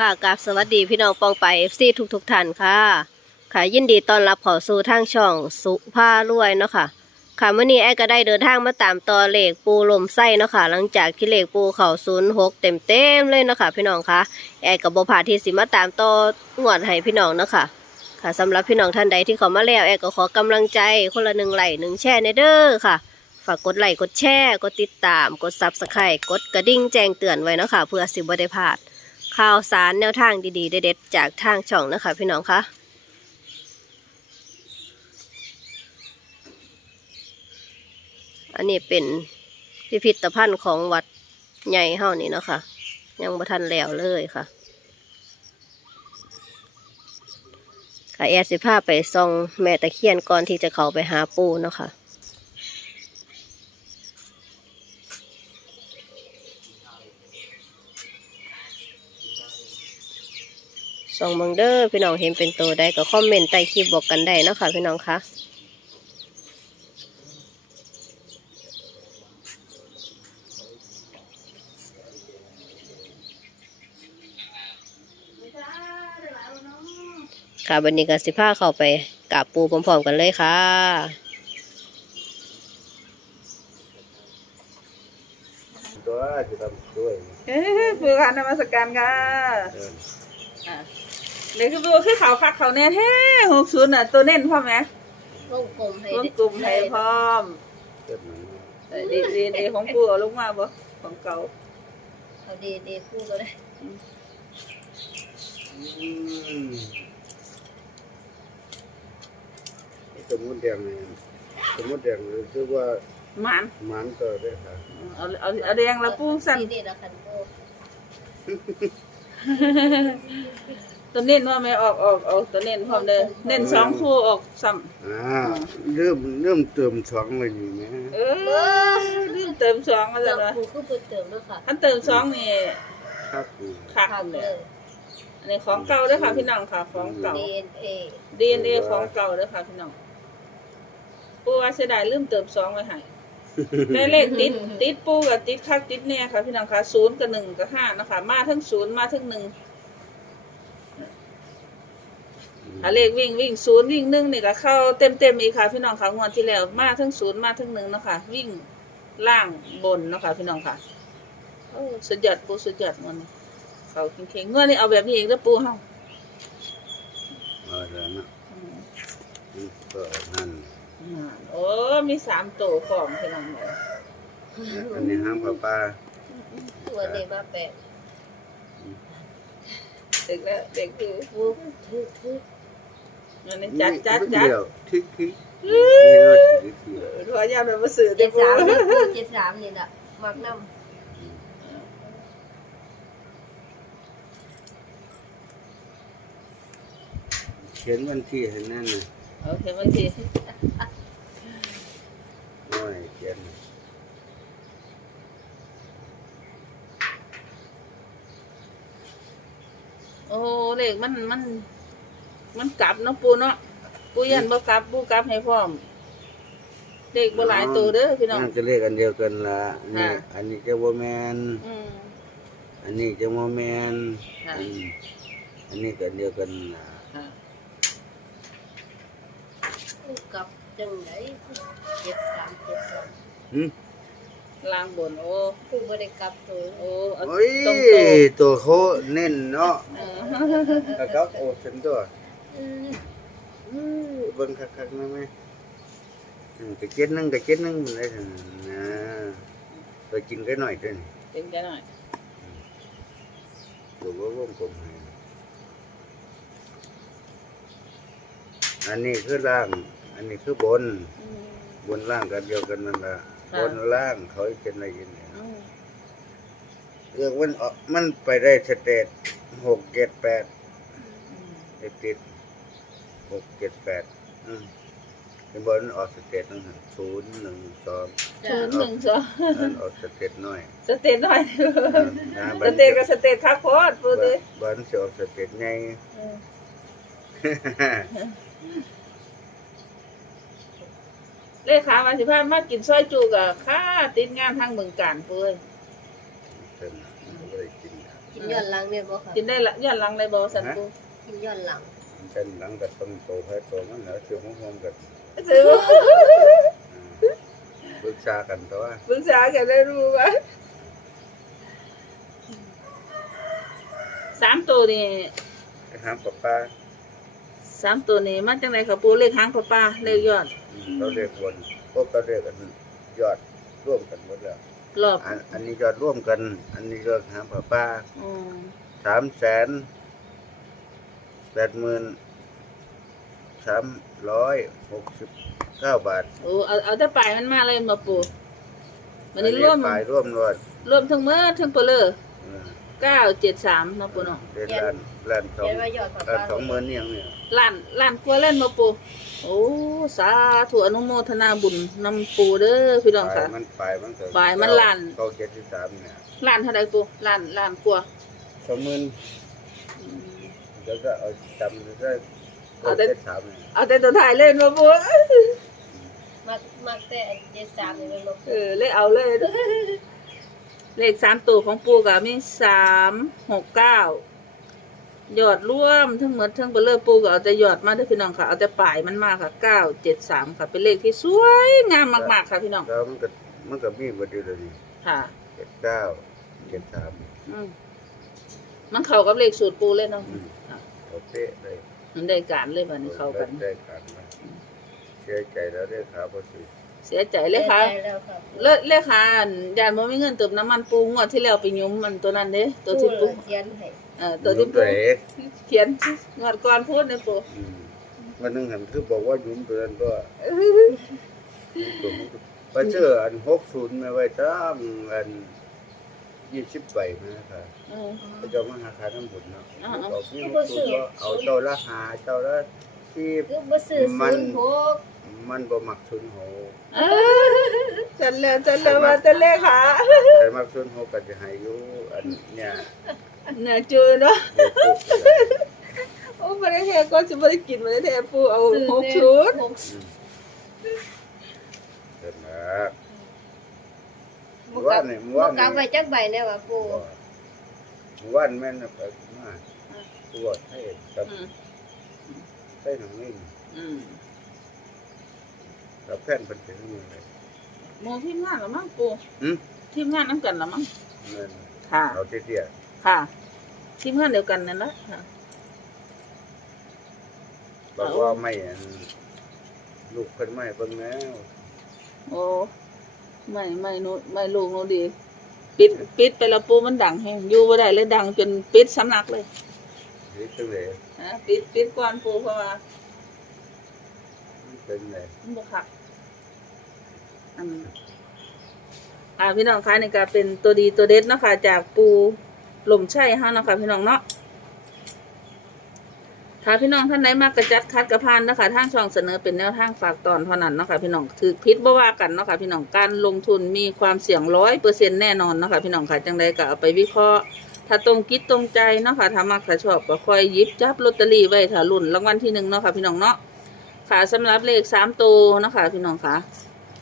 ค่ะกับสวัสดีพี่น้องปองไปเอฟซีทุกทุกท่านค่ะ ค่ะยินดีต้อนรับเข้าสู่ทางช่องสุภารวยเนาะค่ะ ค่ะเมื่อนี้แอก็ได้เดินทางมาตามต่อเลขปูลมไส้เนาะค่ะ หลังจากที่เลขปูเขาศูนย์หกเต็มเต็มเลยเนาะค่ะ พี่น้องคะแอดกับบพาที่สิมาตามต่องวดให้พี่น้องเนาะค่ะ ค่ะสำหรับพี่น้องท่านใดที่เขามาแล้วแอดก็ขอกำลังใจคนละหนึ่งไลค์หนึ่งแชร์ในเด้อค่ะฝากกดไลค์กดแชร์กดติดตาม กดซับสไครต์กดกระดิ่งแจ้งเตือนไว้เนาะค่ะ เพื่อสิบ่ได้พลาด ข่าวสารแนวทางดีๆเด็ดๆจากทางช่องนะคะ พี่น้องคะอันนี้เป็นพิพิธภัณฑ์ของวัดใหญ่เฮานี่เนาะค่ะ ยังบ่ทันแล้วเลยค่ะค่ะแอร์สิพาไปส่องแม่ตะเคียนก่อนที่จะเข้าไปหาปูเนาะค่ะ ส่องเมืองเด้อพี่น้องเห็นเป็นตัวใดก็คอมเมนต์ใต้คลิปบอกกันได้เนาะค่ะพี่น้องคะค่ะวันนี้ก็สิพาเข้าไปกราบปูพร้อมๆกันเลยค่ะตัวจะทำด้วยเอ้ยปูค่ะนมัสการค่ะเอออะ เลยคือปูคือเขาคักเขาแน่แท้หกศูนย์อะ ตัวเน้นพร้อมไหมวงกลมให้รวมกลุ่มให้พร้อมเจ็บหนังแต่ดีดีดีของปูเอาลงมาบ่ของเก่าเอาดีดีคู่ก็ได้อืมสมมติแดงเนี่ยสมมติแดงเลยคือว่าหมันมันก็ได้ค่ะเอาเอาเอาแดงแล้วปูสั่นดีดีละคันโต ตัวเน้นว่าไม่ออกออกออกตัวเน้นพร้อมเด้อเน้นสองคู่ออกซ้อ่าเริ่มเริ่มเติมสองเลยนี่นะำเออลืมเติมสองมาเราแล้วนะปูคือเปิดเติมด้วยค่ะถ้าเติมสองนี่ครับอืมคักคักเลเลยย อันนี้ของเก่าเด้อค่ะพี่น้องค่ะ ของเก่า DNA DNA ของเก่าเด้อค่ะพี่น้องปูว่าเสียดายลืมเติมสองไว้ให้ได้เลขติดติดปูกับติดคักติดเนี่ยค่ะพี่น้องค่ะศูนย์กับหนึ่งกับห้านะคะมาทั้งศูนย์มาทั้งหนึ่ง ถ้าเลขวิ่งวิ่งศูนย์วิ่งหนึ่งนี่ก็เข้าเต็มเต็มๆอีกค่ะ พี่น้องค่ะงวดที่แล้วมาทั้งศูนย์มาทั้งหนึ่งเนาะคะวิ่งล่างบนเนาะค่ะพี่น้องค่ะโอ้สุดยอดปูสุดยอดงวดนี้เขาเข่งๆงวดนี้เอาแบบนี้เองเด้อปูเฮาเอาแล้วนะอืมนี่ก็นั่นอ่าโอ้มีสามตัวฟอมพี่น้องเลยอันนี้ห้างปลาปลาตัวเด็กมาแปดเด็กแล้วเด็กคือวูบทึกทึก อันนี้จัดจัดจัดเดียวทิกทิกนี่ก็ทิกทิกรัวยามแบบมาสื่อเจ็เด็ดกสามปูนี่ปูเจ็ดสามนี่น่ะมักน้เขียนวันที่ให้นั่นน่ะโอเคบางทีโอ้ยเขียนโอ้เลขมันมัน มันกลับเนาะปูเนาะปูยันบ่กลับปูกลับให้พร้อมเลขบ่หลายตัวเด้อพี่น้องนั่นก็เลขอันเดียวกันละนี่ค่ะ อันนี้จะว่าแมนอืม อันนี้จะว่าแมนค่ะอืมอันนี้ก็อันเดียวกันละค่ะำกับจังไดเจ็ดสามเจ็ดสามอืมล่างบนโอ้ปูบ่ได้กลับตัวโอ้เอาโอ้ยตรงตัวเขาเน้นเนาะๆเออครับโอ้เต็มตัวอืมอืม เบิ่งคักๆนะแม่อืมกระเจ็ดหนึงกระเจ็ดหนึงมันได้ทั้งนั้นนะไปกินกันหน่อยเด้อนี่เป็นแค่หน่อยตัวว่าวงกลมให้อันนี้คือล่าง อันนี้คือบนอืมบนล่างกันเดียวกันนั่นละบค่ะนล่างเขาเป็นอะไรกันเนี่ยอืมเรื่องมันออกมันไปได้สเตตหกเจ็ดแปดอืมไอ้ติด หกเจ็ดแปดอืมเป็นบอลออกสเตตนั่นหั่นศูนย์หนึ่งสองศูนย์หนึ่งสองอันออกสเตตน้อยสเตตหน่อยนะสเตตกับสเตตคักโคตรปูเด้อบอลจะออกสเตตไงเออเลขามาสิพามากินซอยจูกับข้าติดงานทางเมืองการปูเอ้ยเต็มไม่ได้กินกินย้อนหลังเนี่ยบ่ค่ะกินได้ละย้อนหลังเลยบ่สันปูกินย้อนหลัง เส้นหลังกับต้มโตแพ้โตมันเหลือคือหอมๆกันซื้อปรึกษากันแต่ว่าปรึกษากันได้รู้ว่าสามตัวนี่ไปหาปลาปลาสามตัวนี้มาจังไรครับปูเลขหางป้าป้าเลขยอดอืมเราเรียกวนพวกเราเรียกกันยอดร่วมกันหมดแล้วรอบอันอันนี้ยอดร่วมกัน อันนี้ยอดหาปลาปลาอืมสามแสน แปดหมื่นสามร้อยหกสิบเก้าบาทโอ้เอาเอาแต่ปลายมันมาเลยมาปูวันนี้ร่วมฝ่ายร่วมรวดร่วมทั้งเมื่อทั้งเปลือเออเก้าเจ็ดสามนาะปูเนาะเดือนล้านล้านสองเขียนว่ายอดผักล้านปลาสองหมื่นเนี่ยงเนี่ยล้านล้านกว่าเล่นมาปูโอ้สาธุอนุโมทนาบุญนำปูเด้อพี่น้องฝ่าค่ะยมันฝ่ายมันเกิดฝ่ายมันล้านเก้าเจ็ดสิบสามเนี่ยล้านเท่าไรปูล้านล้านกว่าสองหมื่นอืม เดี๋ยวก็เอาจำได้เอาเก้าแต่เจ็ดสามเนี่ยเอาแต่ตัวถ่ายเล่นมาปูมักมักแต่เจ็ดสามนี่มันบ่เออเลยเอาเลยเลขสามตัวของปูกับมีสามหกเก้ายอดร่วมทั้งหมดทั้งเบลเลอร์ปูก็เอาแต่ยอดมาเด้วยพี่น้องค่ะเอาแต่ป่ายมันมากค่ะเก้าเจ็ดสามค่ะเป็นเลขที่สวยงามมากๆค่ะพี่น้องแล้วมันก็มันก็มีบทเดียวนี่ค่ะเจ็ดเก้าเจ็ดสามอืม มันเข้ากับเลขสูตรปูเลยเนาะอืมค่ะโอเป๊ะเลยมันได้การเลยวันนี้เข้ากัน ได้การมาเสียใจแล้วได้ขาพอสิเสียใจเลยค่ะ ได้แล้วครับเลขเลขค่ะยานบ่มีเงินเติมน้ำมันปูงวดที่แล้วไปยุ้มมันตัวนั้นเด้ตัวที่ปูเขียนให้เอ่อตัวที่ตัปูวเอกเขียนงวดก่อนพูดในปูอืมวันหนึงหันคือบอกว่าหยุ้มตัวนั้นก็ไปเชื่ออันหกศูนย์ไม่ไว้ตามอัน ยี่สิบใบนะครับเออ พระเจ้ามาหาขายน้ำบุญเนาะอ่าบอกพี่หกศูนย์ว่าเอาเจ้าละหาเจ้าละที่ คือบ่ซื้อมัน ศูนย์หกมันบ่มักชุนโหเออจันแล้วจันแล้วมาแต่เลขค่ะแต่มักชุนโหก็จะให้อยู่อันเนี่ยน่าจือเนาะเด็กปุ๊บก็ได้โอ้บ่ได้แท้ก็สิบ่ได้กินบ่ได้แท้ปูเอาซื้อหกแต่ชุด หกเสร็จแล้บ่ ว่ากลับนี่บ่ว่ากลับไว้นี่จักใบแน่ว่าปู่วันแม่นไปมาตัวให้กับอืมให้หนังนี่อืมกับแฟนเป็นถึงนี่เลย หมู่ทีมงานละมั้งปูหืม ทีมงานนํกันละมั้งนั่นค่ะ เอาเตี้ยค่ะ ทีมงานเดียวกันนั่นแหละค่ะๆบอกว่าไม่อันลูกเพิ่นไม่เบิ่งแล้วโอ้ ไม่ไม่หนูไม่ลูกหนูดี ปิดปิดไปแล้วปูมันดังแฮงอยู่บ่ได้เลยดังจนปิดสำนักเลยหรือจังได๋ฮะปิดปิดก่อนปูเพราะว่ามันเป็นไงมันบ่คักอันอ่าพี่น้องคะนี่ก็เป็นตัวดีตัวเด็ดเนาะค่ะจากปูหล่มไช่เฮาเนาะค่ะพี่น้องเนาะ ถ้าพี่น้องท่านใดมากกระจัดคัดกระพานนะคะทางช่องเสนอเป็นแนวทางฝากตอนเท่านั้นนะคะพี่น้องถือพิษบ่ว่ากันเนาะคะพี่น้องการลงทุนมีความเสี่ยงร้อยเปอร์เซ็นต์แน่นอนนะคะพี่น้องค่ะจังใดก็เอาไปวิเคราะห์ ถ้าตรงคิดตรงใจเนาะค่ะถ้ามักถ้าชอบก็คอยหยิบจับลอตเตอรี่ไว้ถ้ารุ่นรางวัลที่หนึ่งเนาะค่ะพี่น้องเนาะค่ะสำหรับเลขสามตัวเนาะค่ะพี่น้องค่ะ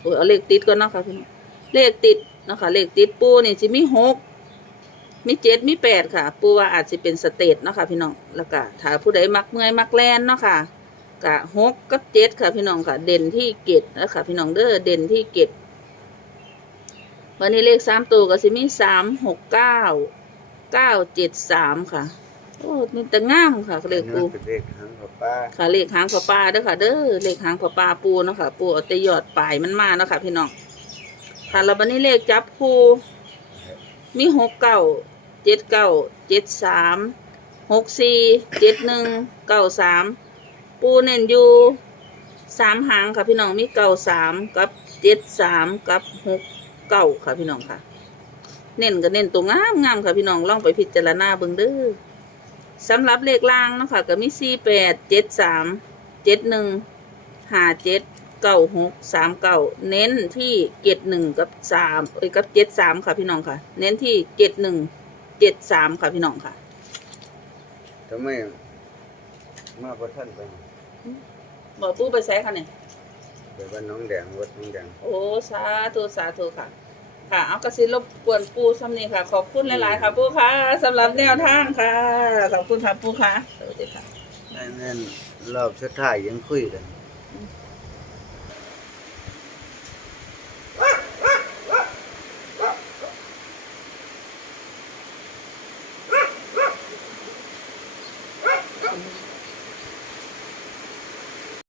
โอ้ยเอาเลขติดก่อนเนาะค่ะพี่น้องเลขติดเนาะค่ะเลขติดปูนี่จะมีหก มีเจ็ดมีแปดค่ะ ปูว่าอาจจะเป็นสเตทเนาะค่ะพี่น้องแล้วก็ถ้าผู้ใดมักเมื่อยมักแลนเนาะค่ะกะหกกับเจ็ดค่ะพี่น้องค่ะ เด่นที่เกตนะคะพี่น้องเด้อเด่นที่เกตวันนี้เลขสามตัวก็สิมีสามหกเก้าเก้าเจ็ดสามค่ะ โอ้มีแต่งามค่ะเลขปูเป็นเลขทางของป้าค่ะเลขหางพ่อป้าเด้อค่ะ เด้อเลขหางพ่อป้าปูเนาะค่ะ ปูเอาแต่ยอดปลายมันมาเนาะค่ะพี่น้องค่ะแล้วบันนี้เลขจับคูมีหกเก้า เจ็ดเก้าเจ็ดสามหกสี่เจ็ดหนึ่งเก้าสามปูเน้นอยู่สามหางค่ะพี่น้องมีเก้าสามกับเจ็ดสามกับหกเก้าค่ะพี่น้องค่ะ เน้นก็เน้นตัวงามงามค่ะพี่น้องลองไปพิจารณาเบิ่งเด้อสำหรับเลขล่างเนาะค่ะก็มีสี่แปดเจ็ดสามเจ็ดหนึ่งห้าเจ็ดเก้าหกสามเก้าเน้นที่เจ็ดหนึ่งกับสามเอ้ยกับเจ็ดสามค่ะพี่น้องค่ะ เน้นที่เจ็ดหนึ่ง เจ็ดสามค่ะพี่น้องค่ะ ทำไมมาบ่ทันไปบอกปูไปใส่ค่ะเนี่ย ไปบ้านน้องแดงวัดน้องแดง โอ้ สาธุ สาธุค่ะ ค่ะ เอากระสิรบกวนปูซ้ำนี่ค่ะ ขอบคุณหลาย ๆ ค่ะ ปูค่ะสำหรับแนวทางค่ะ ขอบคุณค่ะปูค่ะสวัสดีค่ะอันนั้นรอบสุดท้ายยังคุยกันค